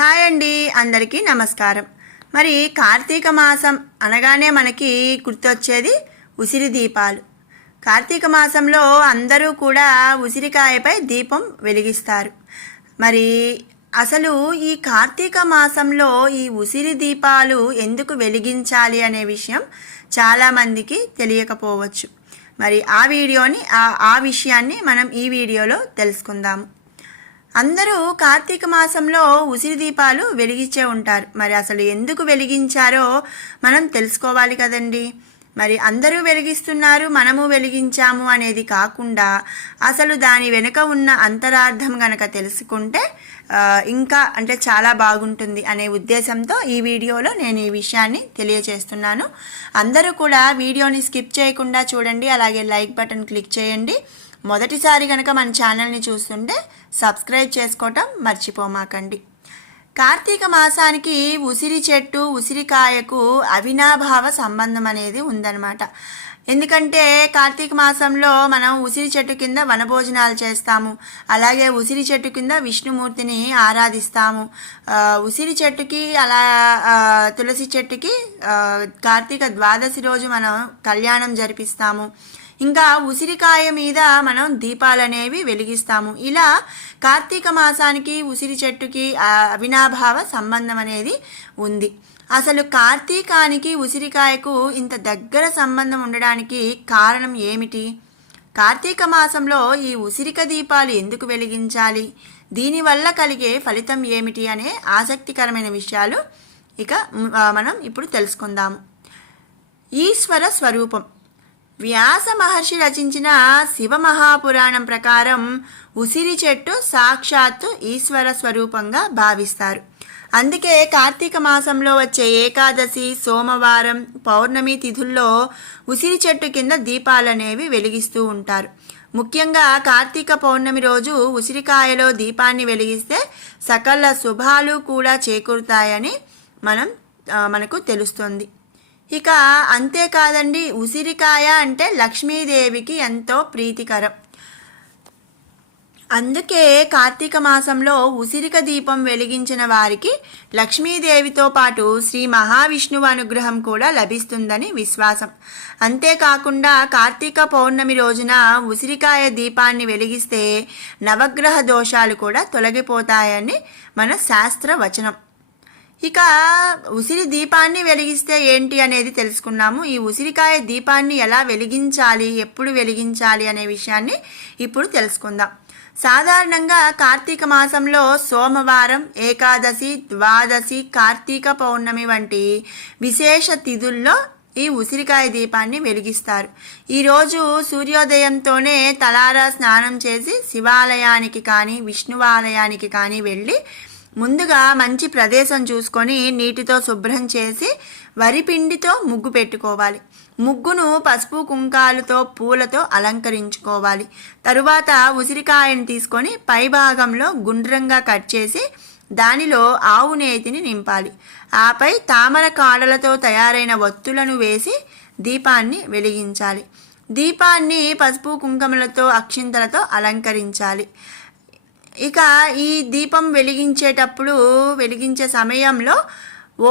Hi అండి, అందరికీ నమస్కారం. మరి కార్తీక మాసం అనగానే మనకి గుర్తొచ్చేది ఉసిరి దీపాలు. కార్తీక మాసంలో అందరూ కూడా ఉసిరికాయపై దీపం వెలిగిస్తారు. మరి అసలు ఈ కార్తీక మాసంలో ఈ ఉసిరి దీపాలు ఎందుకు వెలిగించాలి అనే విషయం చాలామందికి తెలియకపోవచ్చు. మరి ఆ విషయాన్ని మనం ఈ వీడియోలో తెలుసుకుందాము. అందరూ కార్తీక మాసంలో ఉసిరి దీపాలు వెలిగించే ఉంటారు. మరి అసలు ఎందుకు వెలిగించారో మనం తెలుసుకోవాలి కదండి. మరి అందరూ వెలిగిస్తున్నారు, మనము వెలిగించాము అనేది కాకుండా అసలు దాని వెనుక ఉన్న అంతరార్థం గనక తెలుసుకుంటే ఇంకా చాలా బాగుంటుంది అనే ఉద్దేశంతో ఈ వీడియోలో నేను ఈ విషయాన్ని తెలియచేస్తున్నాను. అందరూ కూడా వీడియోని స్కిప్ చేయకుండా చూడండి, అలాగే లైక్ బటన్ క్లిక్ చేయండి. మొదటిసారి కనుక మన ఛానల్ని చూస్తుంటే సబ్స్క్రైబ్ చేసుకోవటం మర్చిపోమాకండి. కార్తీక మాసానికి ఉసిరి చెట్టు ఉసిరికాయకు అవినాభావ సంబంధం అనేది ఉందన్నమాట. ఎందుకంటే కార్తీక మాసంలో మనం ఉసిరి చెట్టు కింద వనభోజనాలు చేస్తాము, అలాగే ఉసిరి చెట్టు కింద విష్ణుమూర్తిని ఆరాధిస్తాము. ఉసిరి చెట్టుకి తులసి చెట్టుకి కార్తీక ద్వాదశి రోజు మనం కళ్యాణం జరిపిస్తాము. ఇంకా ఉసిరికాయ మీద మనం దీపాలనేవి వెలిగిస్తాము. ఇలా కార్తీక మాసానికి ఉసిరి చెట్టుకి అవినాభావ సంబంధం అనేది ఉంది. అసలు కార్తీకానికి ఉసిరికాయకు ఇంత దగ్గర సంబంధం ఉండడానికి కారణం ఏమిటి? కార్తీక మాసంలో ఈ ఉసిరిక దీపాలు ఎందుకు వెలిగించాలి? దీనివల్ల కలిగే ఫలితం ఏమిటి అనే ఆసక్తికరమైన విషయాలు మనం ఇప్పుడు తెలుసుకుందాము. ఈశ్వర స్వరూపం. వ్యాస మహర్షి రచించిన శివ మహాపురాణం ప్రకారం ఉసిరి చెట్టు సాక్షాత్తు ఈశ్వర స్వరూపంగా భావిస్తారు. అందుకే కార్తీక మాసంలో వచ్చే ఏకాదశి, సోమవారం, పౌర్ణమి తిథుల్లో ఉసిరి చెట్టు కింద దీపాలనేవి వెలిగిస్తూ ఉంటారు. ముఖ్యంగా కార్తీక పౌర్ణమి రోజు ఉసిరికాయలో దీపాన్ని వెలిగిస్తే సకల శుభాలు కూడా చేకూరుతాయని మనకు తెలుస్తుంది. అంతేకాదండి, ఉసిరికాయ అంటే లక్ష్మీదేవికి ఎంతో ప్రీతికరం. అందుకే కార్తీక మాసంలో ఉసిరిక దీపం వెలిగించిన వారికి లక్ష్మీదేవితో పాటు శ్రీ మహావిష్ణువు అనుగ్రహం కూడా లభిస్తుందని విశ్వాసం. అంతేకాకుండా కార్తీక పౌర్ణమి రోజున ఉసిరికాయ దీపాన్ని వెలిగిస్తే నవగ్రహ దోషాలు కూడా తొలగిపోతాయని మన శాస్త్ర వచనం. ఉసిరి దీపాన్ని వెలిగిస్తే ఏంటి అనేది తెలుసుకున్నాము. ఈ ఉసిరికాయ దీపాన్ని ఎలా వెలిగించాలి, ఎప్పుడు వెలిగించాలి అనే విషయాన్ని ఇప్పుడు తెలుసుకుందాం. సాధారణంగా కార్తీక మాసంలో సోమవారం, ఏకాదశి, ద్వాదశి, కార్తీక పౌర్ణమి వంటి విశేష తిథుల్లో ఈ ఉసిరికాయ దీపాన్ని వెలిగిస్తారు. ఈరోజు సూర్యోదయంతోనే తలారా స్నానం చేసి శివాలయానికి కానీ విష్ణువాలయానికి కానీ వెళ్ళి ముందుగా మంచి ప్రదేశం చూసుకొని నీటితో శుభ్రం చేసి వరిపిండితో ముగ్గు పెట్టుకోవాలి. ముగ్గును పసుపు కుంకాలతో పూలతో అలంకరించుకోవాలి. తరువాత ఉసిరికాయను తీసుకొని పై భాగంలో గుండ్రంగా కట్ చేసి దానిలో ఆవు నేతిని నింపాలి. ఆపై తామర కాడలతో తయారైన ఒత్తులను వేసి దీపాన్ని వెలిగించాలి. దీపాన్ని పసుపు కుంకుమలతో అక్షింతలతో అలంకరించాలి. ఈ దీపం వెలిగించే సమయంలో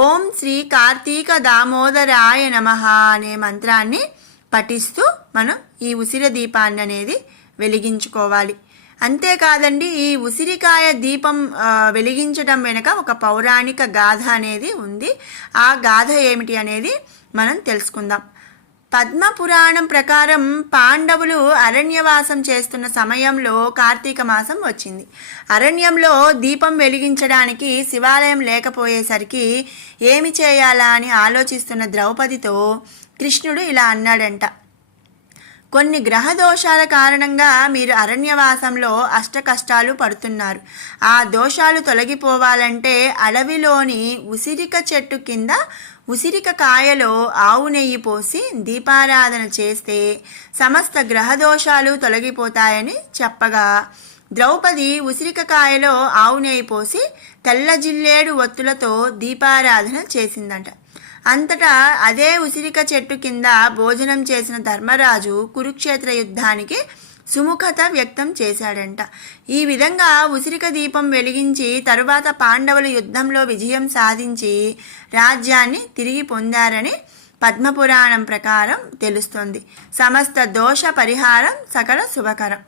ఓం శ్రీ కార్తీక దామోదరాయ నమః అనే మంత్రాన్ని పఠిస్తూ మనం ఈ ఉసిరి దీపాన్ని అనేది వెలిగించుకోవాలి. అంతేకాదండి, ఈ ఉసిరికాయ దీపం వెలిగించడం వెనుక ఒక పౌరాణిక గాథ అనేది ఉంది. ఆ గాథ ఏమిటి అనేది మనం తెలుసుకుందాం. పద్మపురాణం ప్రకారం పాండవులు అరణ్యవాసం చేస్తున్న సమయంలో కార్తీక మాసం వచ్చింది. అరణ్యంలో దీపం వెలిగించడానికి శివాలయం లేకపోయేసరికి ఏమి చేయాలా అని ఆలోచిస్తున్న ద్రౌపదితో కృష్ణుడు ఇలా అన్నాడంట: కొన్ని గ్రహ దోషాల కారణంగా మీరు అరణ్యవాసంలో అష్ట కష్టాలు పడుతున్నారు. ఆ దోషాలు తొలగిపోవాలంటే అడవిలోని ఉసిరిక చెట్టు కింద ఉసిరిక కాయలో ఆవు నెయ్యి పోసి దీపారాధన చేస్తే సమస్త గ్రహ దోషాలు తొలగిపోతాయని చెప్పగా ద్రౌపది ఉసిరిక కాయలో ఆవు నెయ్యి పోసి తెల్ల జిల్లేడు ఒత్తులతో దీపారాధన చేసిందంట. అంతటా అదే ఉసిరిక చెట్టు కింద భోజనం చేసిన ధర్మరాజు కురుక్షేత్ర యుద్ధానికి సుముఖత వ్యక్తం చేశాడంట. ఈ విధంగా ఉసిరిక దీపం వెలిగించి తరువాత పాండవులు యుద్ధంలో విజయం సాధించి రాజ్యాన్ని తిరిగి పొందారని పద్మపురాణం ప్రకారం తెలుస్తుంది. సమస్త దోష పరిహారం సకల శుభకరం.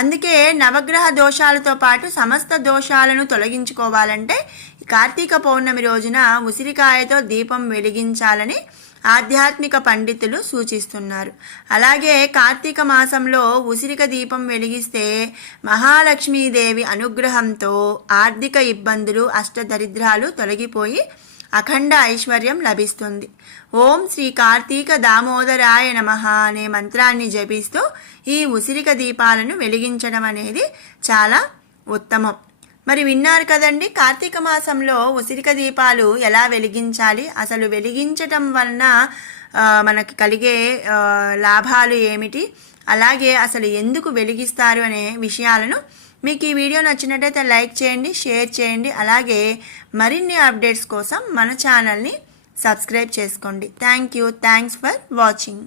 అందుకే నవగ్రహ దోషాలతో పాటు సమస్త దోషాలను తొలగించుకోవాలంటే కార్తీక పౌర్ణమి రోజున ఉసిరికాయతో దీపం వెలిగించాలని ఆధ్యాత్మిక పండితులు సూచిస్తున్నారు. అలాగే కార్తీక మాసంలో ఉసిరిక దీపం వెలిగిస్తే మహాలక్ష్మీదేవి అనుగ్రహంతో ఆర్థిక ఇబ్బందులు అష్టదరిద్రాలు తొలగిపోయి అఖండ ఐశ్వర్యం లభిస్తుంది. ఓం శ్రీ కార్తీక దామోదరాయ నమః అనే మంత్రాన్ని జపిస్తూ ఈ ఉసిరిక దీపాలను వెలిగించడం అనేది చాలా ఉత్తమం. మరి విన్నారు కదండి, కార్తీక మాసంలో ఉసిరిక దీపాలు ఎలా వెలిగించాలి, అసలు వెలిగించటం వలన మనకి కలిగే లాభాలు ఏమిటి, అలాగే అసలు ఎందుకు వెలిగిస్తారు అనే విషయాలను మీకు ఈ వీడియో నచ్చినట్టయితే లైక్ చేయండి, షేర్ చేయండి. అలాగే మరిన్ని అప్డేట్స్ కోసం మన ఛానల్ని సబ్స్క్రైబ్ చేసుకోండి. Thanks for watching.